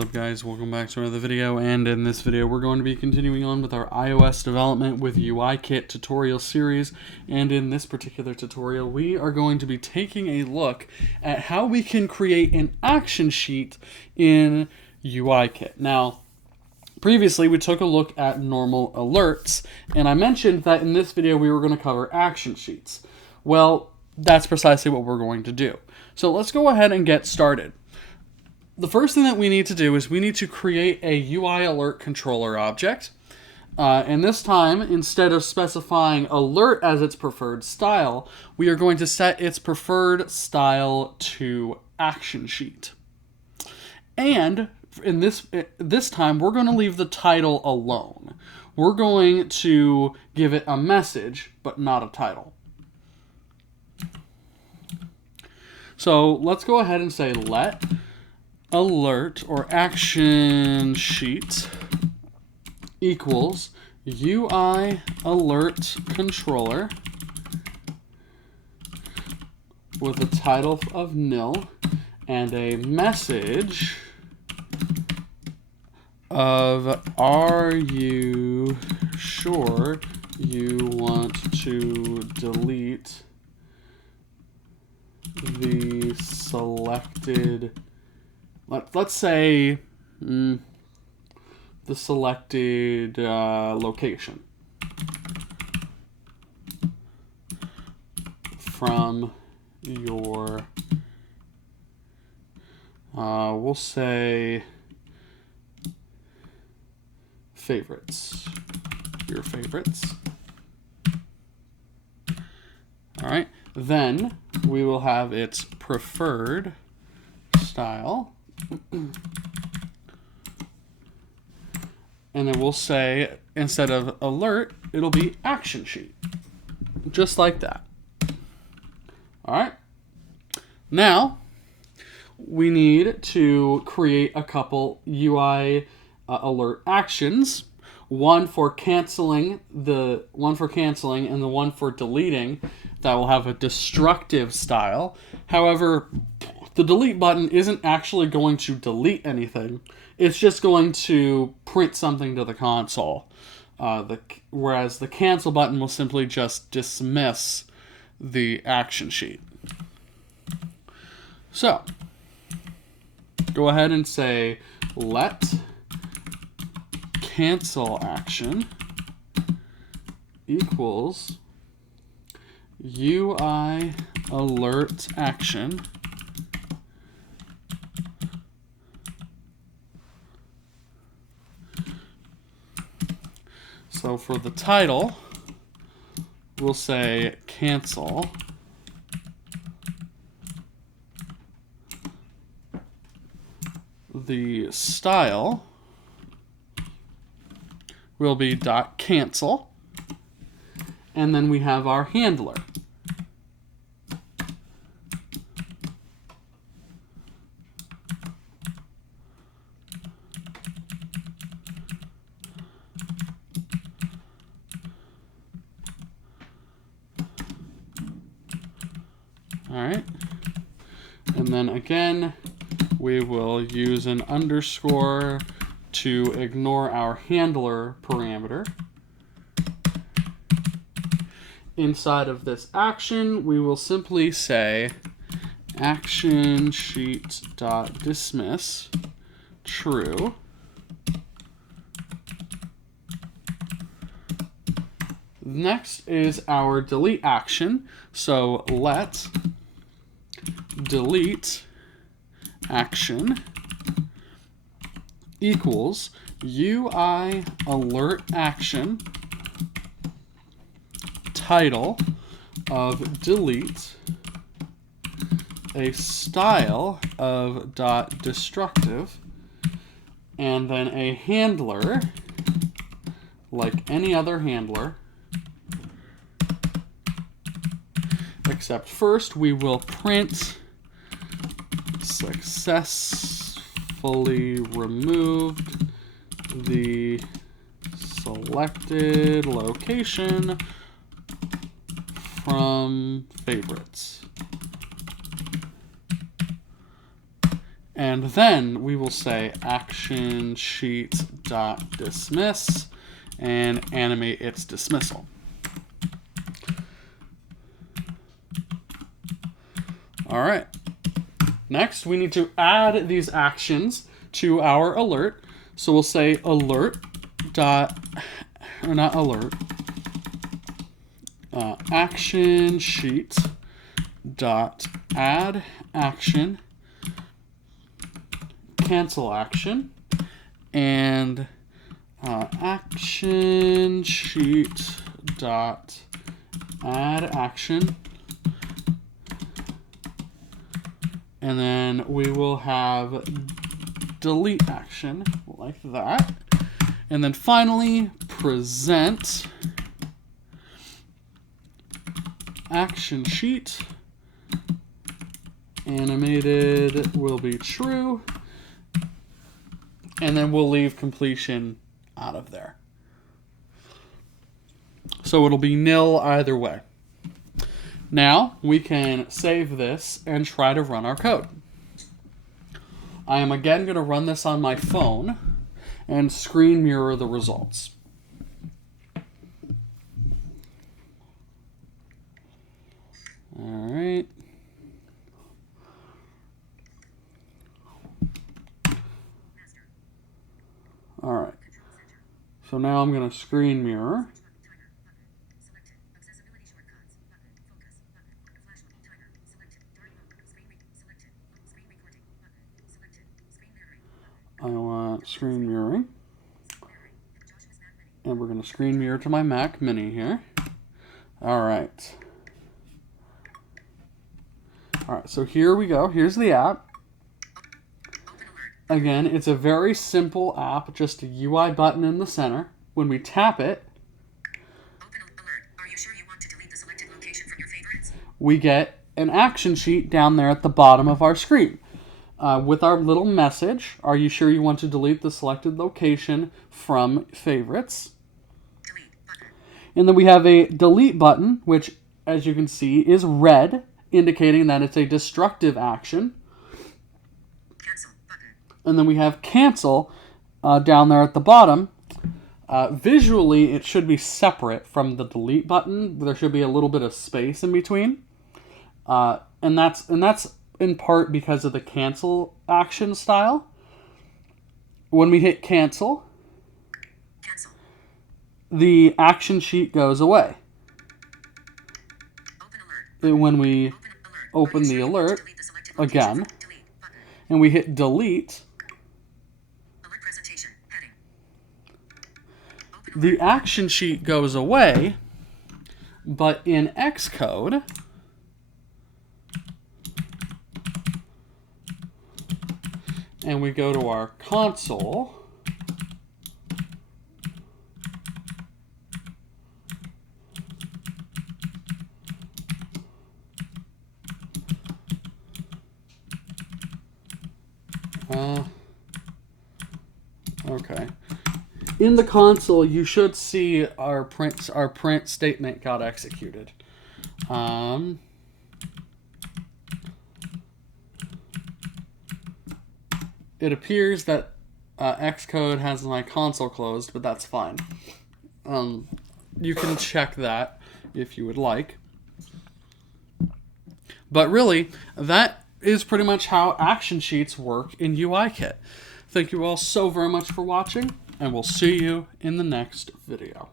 What's up guys, welcome back to another video, and in this video we're going to be continuing on with our iOS development with UIKit tutorial series. And in this particular tutorial we are going to be taking a look at how we can create an action sheet in UIKit. Now previously we took a look at normal alerts, and I mentioned that in this video we were going to cover action sheets. Well, that's precisely what we're going to do. So let's go ahead and get started. The first thing that we need to do is we need to create a UIAlertController object. And this time, instead of specifying alert as its preferred style, we are going to set its preferred style to action sheet. And in this time, we're going to leave the title alone. We're going to give it a message, but not a title. So let's go ahead and say let alert or action sheet equals UIAlertController with a title of nil and a message of are you sure you want to delete the selected, let's say the selected location from your, we'll say favorites, your favorites. All right, then we will have its preferred style. And then we'll say, instead of alert, it'll be action sheet. Just like that. All right. Now, we need to create a couple UI alert actions. One for canceling and the one for deleting that will have a destructive style. However, the delete button isn't actually going to delete anything. It's just going to print something to the console. Whereas the cancel button will simply just dismiss the action sheet. So, go ahead and say let cancel action equals UI alert action So for the title, we'll say cancel. The style will be .cancel. And then we have our handler. All right, and then again, we will use an underscore to ignore our handler parameter. Inside of this action, we will simply say action sheet.dismiss true. Next is our delete action. So let delete action equals UI alert action title of delete, a style of .destructive, and then a handler like any other handler, except first we will print successfully removed the selected location from favorites. And then we will say action sheet dot dismiss and animate its dismissal. All right. Next, we need to add these actions to our alert. So we'll say alert dot, or not alert, action sheet dot add action, cancel action, and action sheet dot add action, and then we will have delete action like that, and then finally present action sheet animated will be true, and then we'll leave completion out of there. So it'll be nil either way. Now we can save this and try to run our code. I am again going to run this on my phone and screen mirror the results. All right. All right. So now I'm going to screen mirror. I want screen mirroring. And we're going to screen mirror to my Mac Mini here. All right. All right, so here we go. Here's the app. Again, it's a very simple app, just a UI button in the center. When we tap it, Open alert. Are you sure you want to delete the selected location from your favorites? We get an action sheet down there at the bottom of our screen. With our little message, are you sure you want to delete the selected location from favorites? Delete button. And then we have a delete button, which, as you can see, is red, indicating that it's a destructive action. Cancel button. And then we have cancel down there at the bottom. Visually, it should be separate from the delete button. There should be a little bit of space in between. And that's in part because of the cancel action style. When we hit cancel, the action sheet goes away. Open alert. And when we open Are you the sure you want to alert delete the selected location again, from- delete button. and we hit delete, Alert presentation heading. Open alert. the action sheet goes away, but in Xcode, and we go to our console, okay. In the console, you should see our print statement got executed. It appears that Xcode has my console closed, but that's fine. You can check that if you would like. But really, that is pretty much how action sheets work in UIKit. Thank you all so very much for watching, and we'll see you in the next video.